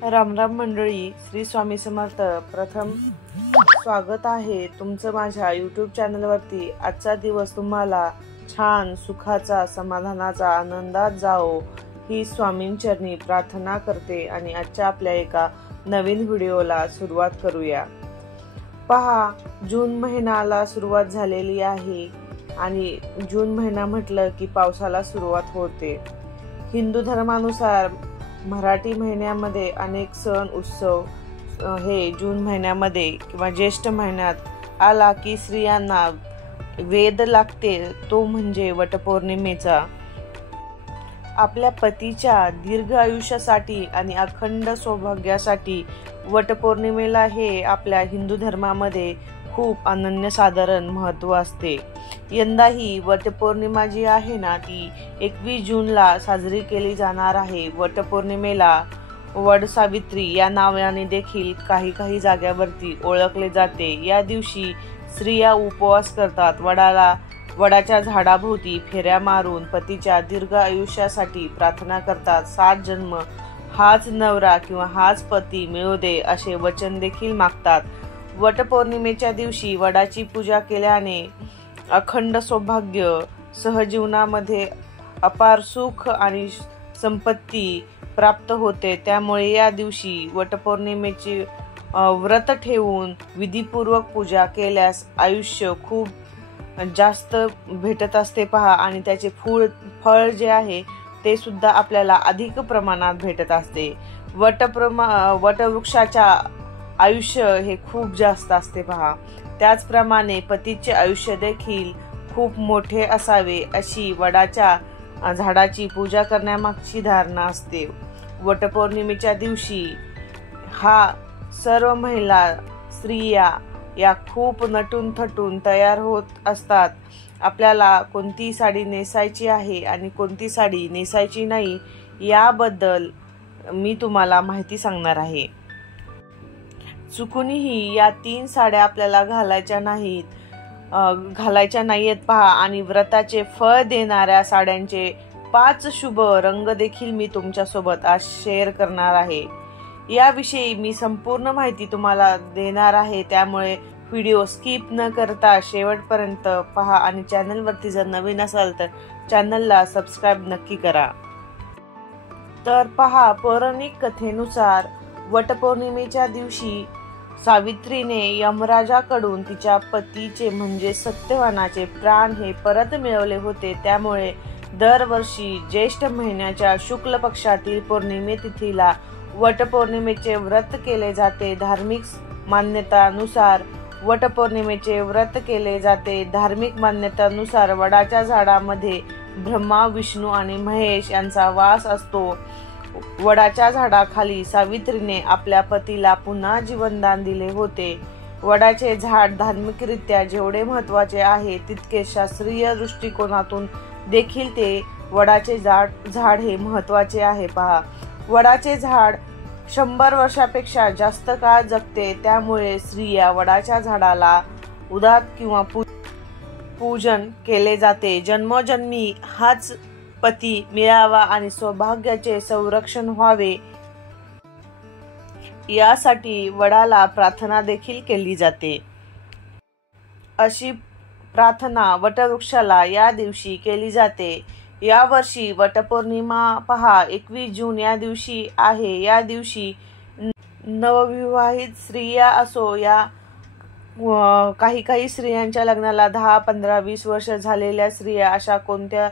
राम राम मंडळी, श्री स्वामी समर्थ। प्रथम स्वागत आहे तुमचं माझ्या यूट्यूब चॅनलवरती। आजचा दिवस तुम्हाला छान सुखाचा, समाधानाचा, आनंदात जाओ ही स्वामींचरणी प्रार्थना करते आणि आजच्या आपल्या एका नवीन व्हिडिओला सुरुवात करूया। पहा, जून महिन्याला सुरुवात झालेली आहे आणि जून महिना म्हटलं की पावसाला सुरुवात होते। हिंदू धर्मानुसार मराठी महिन्यामध्ये अनेक सण उत्सव हे जून महिन्यामध्ये किंवा ज्येष्ठ महिन्यात आला की स्त्रियांना वेध लागते, तो म्हणजे वटपौर्णिमेचा। आपल्या पतीच्या दीर्घ आयुष्यासाठी आणि अखंड सौभाग्यासाठी वटपौर्णिमेला हे आपल्या हिंदू धर्मामध्ये खूप अनन्यसाधारण महत्त्व असते। यंदाही वटपौर्णिमा जी आहे ना, ती 21 जूनला साजरी केली जाणार आहे। वटपौर्णिमेला वडसावित्री या नावाने देखील काही जाग्यावरती ओळखले जाते। या दिवशी स्त्रिया उपवास करतात, वडाच्या झाडाभोवती फेऱ्या मारून पतीच्या दीर्घ आयुष्यासाठी प्रार्थना करतात। 7 जन्म हाच नवरा किंवा हाच पती मिळू दे असे वचन देखील मागतात। वटपौर्णिमेच्या दिवशी वडाची पूजा केल्याने अखंड सौभाग्य, सहजीवनामध्ये अपार सुख आणि संपत्ती प्राप्त होते। त्यामुळे या दिवशी वटपौर्णिमेची व्रत ठेवून विधीपूर्वक पूजा केल्यास आयुष्य खूप जास्त भेटत असते पहा, आणि त्याचे फळ जे आहे ते सुद्धा आपल्याला अधिक प्रमाणात भेटत असते। वटवृक्षाच्या आयुष्य हे खूप जास्त असते पहा। त्याचप्रमाणे पतीचे आयुष्य देखील खूप मोठे असावे अशी वडाच्या झाडाची पूजा करण्यामागची धारणा असते। वटपौर्णिमेच्या दिवशी सर्व महिला स्त्रिया या खूप नटून थटून तयार होत असतात। आपल्याला कोणती साडी नेसायची आहे आणि कोणती साडी नेसायची नाही याबद्दल मी तुम्हाला माहिती सांगणार आहे। चुकूनही या 3 साड्या आपल्याला घालायच्या नाहीत पहा, आणि व्रताचे फळ देणाऱ्या साड्यांचे 5 शुभ रंग देखील मी तुमच्यासोबत आज शेअर करणार आहे। याविषयी मी संपूर्ण माहिती तुम्हाला देणार आहे, त्यामुळे व्हिडिओ स्किप न करता शेवटपर्यंत पहा आणि चॅनलवरती जर नवीन असाल तर चॅनलला सबस्क्राईब नक्की करा। तर पहा, पौराणिक कथेनुसार वटपौर्णिमेच्या दिवशी सावित्रीने यमराजाकडून तिच्या पतीचे म्हणजे सत्यवानाचे प्राण हे परत मिळवले होते। त्यामुळे दरवर्षी ज्येष्ठ महिन्याच्या शुक्ल पक्षातील पौर्णिमे तिथीला वटपौर्णिमेचे व्रत केले जाते। धार्मिक मान्यतानुसार वटपौर्णिमेचे व्रत केले जाते। धार्मिक मान्यतानुसार वडाच्या झाडामध्ये ब्रह्मा, विष्णू आणि महेश यांचा वास असतो। वडाच्या झाडाखाली सावित्रीने आपल्या पतीला पुन्हा जीवनदान दिले होते। वडाचे झाड धार्मिकरित्या जेवढे महत्त्वाचे आहे तितके शास्त्रीय दृष्टिकोनातून देखील ते वडाचे झाड हे महत्त्वाचे आहे पहा। वडाचे झाड 100 वर्षापेक्षा जास्त काळ जगते। त्यामुळे स्त्रिया वडाच्या झाडाला उदात किंवा पूजन केले जाते। जन्मोजन्मी हाच पती मिळावा आणि सौभाग्याचे संरक्षण व्हावे यासाठी वडाला प्रार्थना देखील केली जाते। अशी प्रार्थना वटवृक्षाला या दिवशी केली जाते। या वर्षी वटपौर्णिमा पहा 21 जून या दिवशी आहे। या दिवशी नवविवाहित स्त्रिया असो या काही स्त्रियांच्या लग्नाला 10, 15, 20 वर्ष झालेल्या स्त्रिया अशा कोणत्या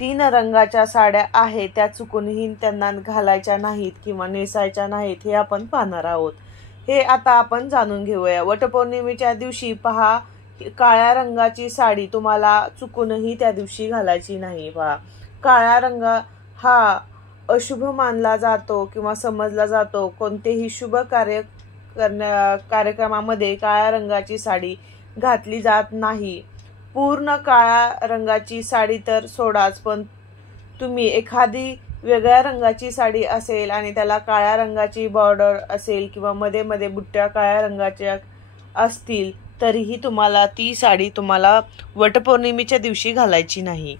3 रंगाच्या साड्या आहेत त्या चुकूनही त्यांना घालायच्या नाहीत किंवा नेसायच्या नाहीत, हे आपण पाहणार आहोत। हे आता आपण जाणून घेऊया। वटपौर्णिमेच्या दिवशी पहा, काळ्या रंगाची साडी तुम्हाला चुकूनही त्या दिवशी घालायची नाही पहा। काळा रंग हा अशुभ मानला जातो किंवा समजला जातो। कोणतेही शुभ कार्यक्रमामध्ये काळ्या रंगाची साडी घातली जात नाही। पूर्ण काळ्या रंगाची साडी तर सोडाच, पण तुम्ही एखादी वेगळ्या रंगाची साडी असेल आणि त्याला काळ्या रंगाची बॉर्डर असेल किंवा मध्ये बुट्ट्या काळ्या रंगाच्या असतील तरीही तुम्हाला ती साडी वटपौर्णिमेच्या दिवशी घालायची नाही।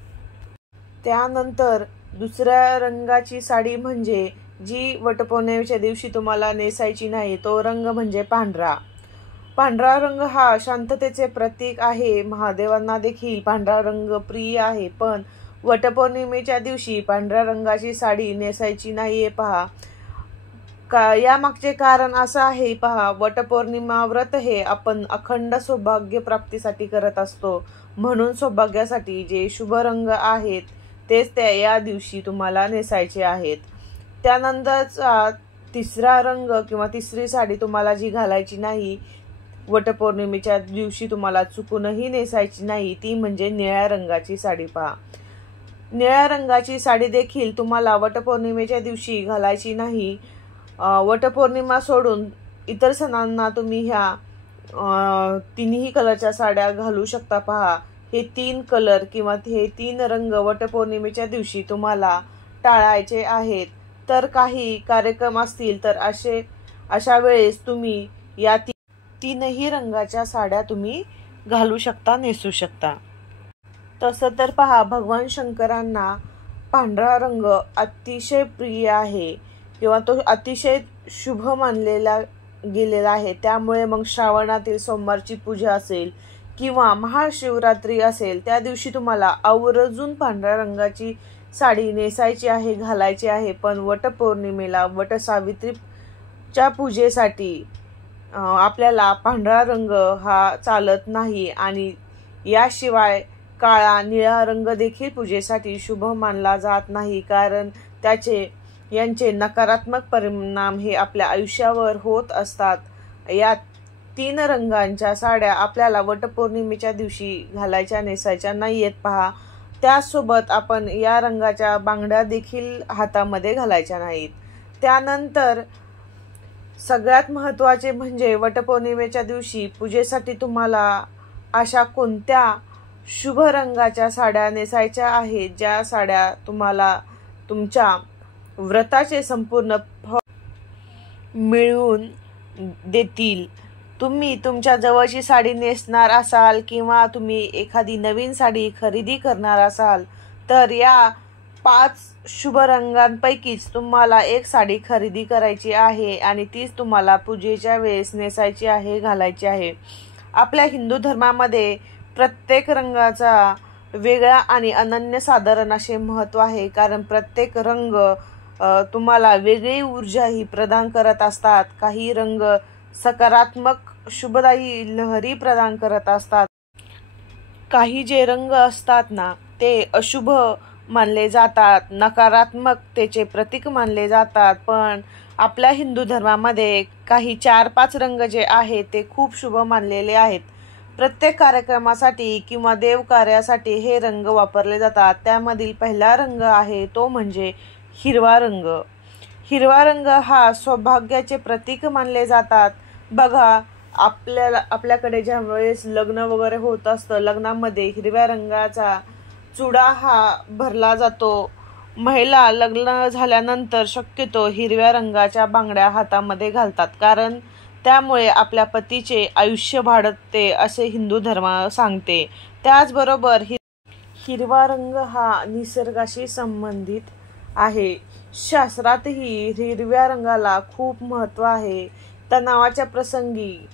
त्यानंतर दुसऱ्या रंगाची साडी म्हणजे जी वटपौर्णिमेच्या दिवशी तुम्हाला नेसायची नाही तो रंग म्हणजे पांढरा. पांढरा रंग हा शांततेचे प्रतीक आहे. महादेवांना देखील पांढरा रंग प्रिय आहे. पण वटपौर्णिमेच्या दिवशी पांढऱ्या रंगाची साडी नेसायची नाहीये पहा. यामागचे कारण असं आहे पहा, वटपौर्णिमा व्रत हे आपण अखंड सौभाग्य प्राप्तीसाठी करत असतो. म्हणून सौभाग्यासाठी जे शुभ रंग आहेत तेच त्या या दिवशी तुम्हाला नेसायचे आहेत. त्यानंतरचा तिसरा रंग किंवा तिसरी साडी तुम्हाला जी घालायची नाही, वटपौर्णिमेच्या दिवशी तुम्हाला चुकूनही नेसायची नाही, ती म्हणजे निळ्या रंगाची साडी पहा. निळ्या रंगाची साडी देखील तुम्हाला वटपौर्णिमेच्या दिवशी घालायची नाही. वटपौर्णिमा सोडून इतर सणांना तुम्ही ह्या तिन्ही कलरच्या साड्या घालू शकता पहा. हे 3 कलर किंवा हे 3 रंग वटपौर्णिमेच्या दिवशी तुम्हाला टाळायचे आहेत. तर काही कार्यक्रम असतील तर अशा वेळेस तुम्ही या तीनही रंगाच्या साड्या तुम्ही घालू शकता, नेसू शकता. तसं तर पहा, भगवान शंकरांना पांढरा रंग अतिशय प्रिय आहे किंवा तो अतिशय शुभ मानलेला गेलेला आहे. त्यामुळे मग श्रावणातील सोमवारची पूजा असेल किंवा महाशिवरात्री असेल, त्या दिवशी तुम्हाला आवर्जून पांढऱ्या रंगाची साडी नेसायची आहे, घालायची आहे. पण वटपौर्णिमेला वटसावित्रीच्या पूजेसाठी आपल्याला पांढरा रंग हा चालत नाही आणि याशिवाय काळा निळा रंग देखील पूजेसाठी शुभ मानला जात नाही, कारण यांचे नकारात्मक परिणाम हे आपल्या आयुष्यावर होत असतात. या 3 रंगांच्या साड्या आपल्याला वटपौर्णिमेच्या दिवशी घालायच्या, नेसायच्या नाहीयेत पहा. त्यासोबत आपण या रंगाच्या बांगड्या देखील हातामध्ये घालायच्या नाहीत. त्यानंतर सगळ्यात महत्त्वाचे म्हणजे वटपौर्णिमेच्या दिवशी पूजेसाठी तुम्हाला अशा कोणत्या शुभ रंगाच्या साड्या नेसायच्या आहेत, ज्या साड्या तुम्हाला तुमच्या व्रताचे संपूर्ण फळ मिळवून देतील. तुम्ही तुमच्या जवळची साडी नेसणार असाल किंवा तुम्ही एखादी नवीन साडी खरेदी करणार असाल तर या 5 शुभ रंगांपैकीच तुम्हाला एक साडी खरेदी करायची आहे आणि तीच तुम्हाला पूजेच्या वेळेस नेसायची आहे, घालायची आहे. आपल्या हिंदू धर्मामध्ये प्रत्येक रंगाचा वेगळा आणि अनन्यसाधारण असे महत्त्व आहे, कारण प्रत्येक रंग तुम्हाला वेगळी ऊर्जा ही प्रदान करत असतात. काही रंग सकारात्मक शुभदायी लहरी प्रदान करत असतात. काही जे रंग असतात ना ते अशुभ मानले जातात, नकारात्मकतेचे प्रतीक मानले जातात. पण आपल्या हिंदू धर्मामध्ये काही 4-5 रंग जे आहेत ते खूप शुभ मानलेले आहेत. प्रत्येक कार्यक्रमासाठी किंवा देवकार्यासाठी हे रंग वापरले जातात. त्यामधील पहिला रंग आहे तो म्हणजे हिरवा रंग. हिरवा रंग हा सौभाग्याचे प्रतीक मानले जातात. बघा, आपल्याकडे ज्या वेळेस लग्न वगैरे होत असतं, लग्नामध्ये हिरव्या रंगाचा चुडा हा भरला जातो. महिला लग्न झाल्यानंतर शक्यतो हिरव्या रंगाच्या बांगड्या हातामध्ये घालतात, कारण त्यामुळे आपल्या पतीचे आयुष्य वाढते असे हिंदू धर्म सांगते. त्याचबरोबर हिरवा रंग हा निसर्गाशी संबंधित आहे. शास्त्रातही हिरव्या रंगाला खूप महत्त्व आहे. तणावाच्या प्रसंगी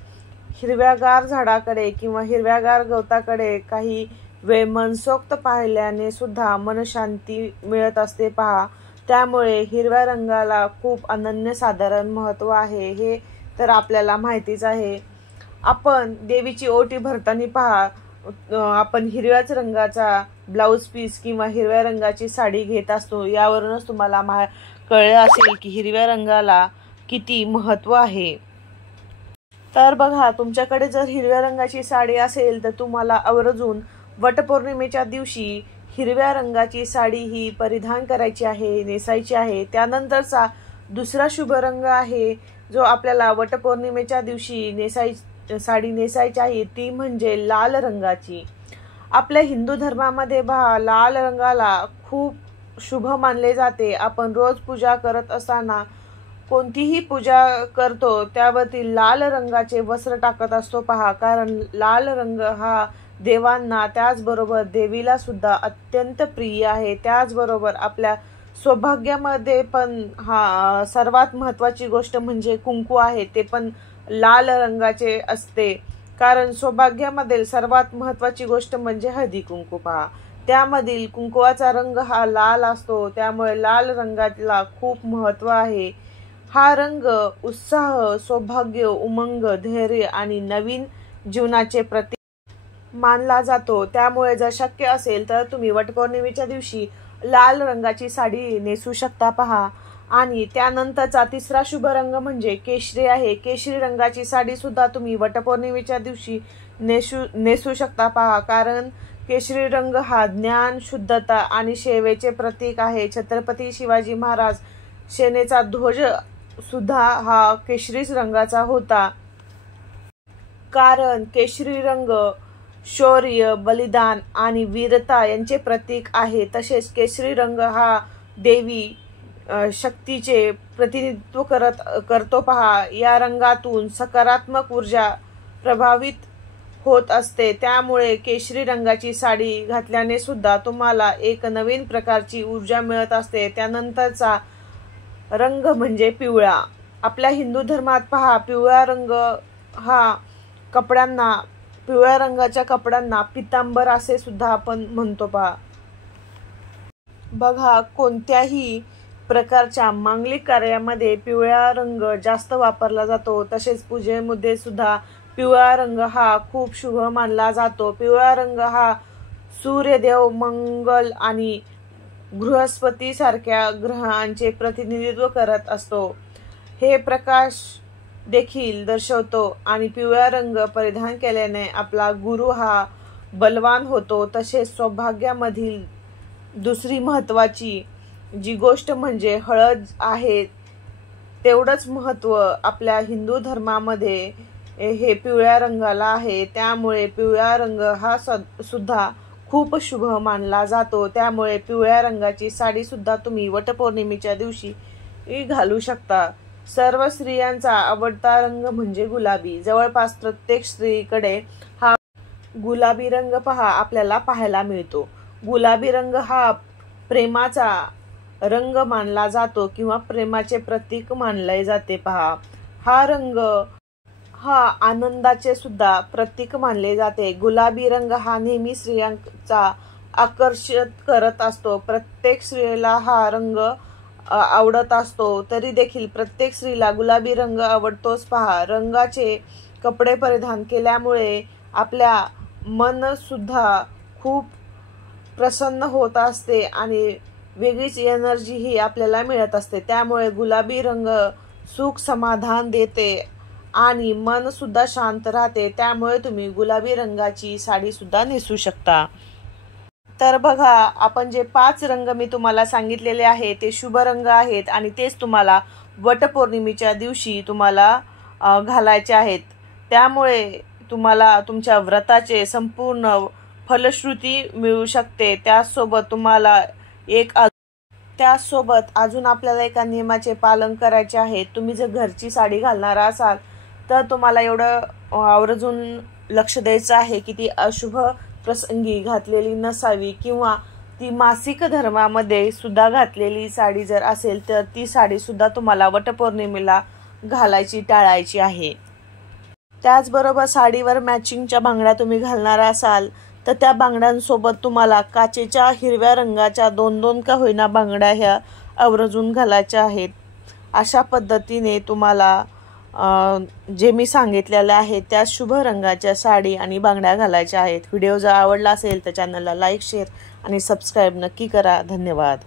हिरव्यागार झाडाकडे किंवा हिरव्यागार गवताकडे काही वेळ मनसोक्त पाहिल्याने सुद्धा मनशांती मिळत असते पहा. त्यामुळे हिरव्या रंगाला खूप अनन्यसाधारण महत्त्व आहे, हे तर आपल्याला माहितीच आहे. आपण देवीची ओटी भरताना पहा, आपण हिरव्याच रंगाचा ब्लाऊज पीस किंवा हिरव्या रंगाची साडी घेत असतो. यावरूनच तुम्हाला कळलं असेल की हिरव्या रंगाला किती महत्त्व आहे. तर बघा, तुमच्याकडे जर हिरव्या रंगाची साडी असेल तर तुम्हाला आवर्जून वटपौर्णिमेच्या दिवशी हिरव्या रंगाची साडी ही परिधान करायची आहे, नेसायची आहे. त्यानंतरचा दुसरा शुभ रंग आहे जो आपल्याला वटपौर्णिमेच्या दिवशी साडी नेसायची आहे, ती म्हणजे लाल रंगाची. आपल्या हिंदू धर्मामध्ये लाल रंगाला खूप शुभ मानले जाते. आपण रोज पूजा करत असताना कोणतीही पूजा करतो त्यावरती लाल रंगाचे वस्त्र टाकत असतो पहा, कारण लाल रंग हा देवांना त्याचबरोबर देवीला सुद्धा अत्यंत प्रिय आहे. त्याचबरोबर आपल्या सौभाग्यामध्ये पण सर्वात महत्त्वाची गोष्ट म्हणजे कुंकू आहे, ते पण लाल रंगाचे असते. कारण सौभाग्यामधील सर्वात महत्त्वाची गोष्ट म्हणजे हळदी कुंकू पहा. त्यामधील कुंकवाचा रंग हा लाल असतो, त्यामुळे लाल रंगाला खूप महत्त्व आहे. हा रंग उत्साह, सौभाग्य, उमंग, धैर्य आणि नवीन जीवनाचे प्रतीक मानला जातो. त्यामुळे जर शक्य असेल तर तुम्ही वटपौर्णिमेच्या दिवशी लाल रंगाची साडी नेसू शकता पहा. आणि त्यानंतरचा तिसरा शुभ रंग म्हणजे केशरी आहे. केशरी रंगाची साडी सुद्धा तुम्ही वटपौर्णिमेच्या दिवशी नेसू शकता पहा. कारण केशरी रंग हा ज्ञान, शुद्धता आणि सेवेचे प्रतीक आहे. छत्रपती शिवाजी महाराज सेनेचा ध्वज सुद्धा हा केशरी रंगाचा होता. कारण केशरी रंग शौर्य, बलिदान आणि वीरता यांचे प्रतीक आहे. तसेच केशरी रंग हा देवी शक्तीचे प्रतिनिधित्व करतो पहा. या रंगातून सकारात्मक ऊर्जा प्रभावित होत असते. त्यामुळे केशरी रंगाची साडी घातल्याने सुद्धा तुम्हाला एक नवीन प्रकारची ऊर्जा मिळत असते. त्यानंतरचा रंग म्हणजे पिवळा. आपल्या हिंदू धर्मात पहा, पिवळा रंग हा पिवळ्या रंगाच्या कपड्यांना पितांबर असे सुद्धा आपण म्हणतो पहा. बघा, कोणत्याही प्रकारच्या मांगलिक कार्यामध्ये पिवळा रंग जास्त वापरला जातो. तसेच पूजेमध्ये सुद्धा पिवळा रंग हा खूप शुभ मानला जातो. पिवळा रंग हा सूर्यदेव, मंगल आणि बृहस्पती सारख्या ग्रहांचे प्रतिनिधित्व करत असतो. हे प्रकाश देखील दर्शवतो आणि पिवळा रंग परिधान केल्याने आपला गुरु हा बलवान होतो. तसेच सौभाग्यामधील दुसरी महत्त्वाची जी गोष्ट म्हणजे हळद आहे, तेवढंच महत्त्व आपल्या हिंदू धर्मामध्ये हे पिवळ्या रंगाला आहे. त्यामुळे पिवळा रंग हा सुद्धा खूप शुभ मानला जातो. त्यामुळे पिवळ्या रंगाची साडी सुद्धा तुम्ही वटपौर्णिमेच्या दिवशी घालू शकता. सर्व स्त्रियांचा आवडता रंग म्हणजे गुलाबी. जवळपास प्रत्येक स्त्रीकडे हा गुलाबी रंग आपल्याला पाहायला मिळतो. गुलाबी रंग हा प्रेमाचा रंग मानला जातो किंवा प्रेमाचे प्रतीक मानले जाते पहा. हा रंग हा आनंदाचे सुद्धा प्रतीक मानले जाते. गुलाबी रंग हा नेहमी स्त्रियांचा आकर्षित करत असतो. प्रत्येक स्त्रीला हा रंग आवडत असतो. तरी देखील प्रत्येक स्त्रीला गुलाबी रंग आवडतोच पहा. रंगाचे कपडे परिधान केल्यामुळे आपल्या मन सुद्धा खूप प्रसन्न होत असते आणि वेगळीच एनर्जी ही आपल्याला मिळत असते. त्यामुळे गुलाबी रंग सुख, समाधान देते आणि मन सुद्धा शांत राहते. त्यामुळे तुम्ही गुलाबी रंगाची साडी सुद्धा नेसू शकता. तर बघा, आपण जे 5 रंग मी तुम्हाला सांगितलेले आहे ते शुभ रंग आहेत आणि तेच तुम्हाला वटपौर्णिमेच्या दिवशी तुम्हाला घालायचे आहेत. त्यामुळे तुम्हाला तुमच्या व्रताचे संपूर्ण फलश्रुती मिळू शकते. त्याचसोबत अजून आपल्याला एका नियमाचे पालन करायचे आहे. तुम्ही जर घरची साडी घालणार असाल तर तुम्हाला एवढं आवर्जून लक्ष द्यायचं आहे की ती अशुभ प्रसंगी घातलेली नसावी किंवा ती मासिक धर्मामध्ये सुद्धा घातलेली साडी जर असेल तर ती साडी सुद्धा तुम्हाला वटपौर्णिमेला घालायची टाळायची आहे. त्याचबरोबर साडीवर मॅचिंगच्या बांगड्या तुम्ही घालणार असाल तर त्या बांगड्यांसोबत तुम्हाला काचेच्या हिरव्या रंगाच्या 2-2 का होईना बांगड्या ह्या आवर्जून घालायच्या आहेत. अशा पद्धतीने तुम्हाला जे मी सांगितलेलं आहे त्या शुभ रंगाच्या साडी आणि बांगड्या घालायच्या आहेत. व्हिडिओ जर आवडला असेल तर चॅनलला लाईक, शेअर आणि सबस्क्राईब नक्की करा. धन्यवाद.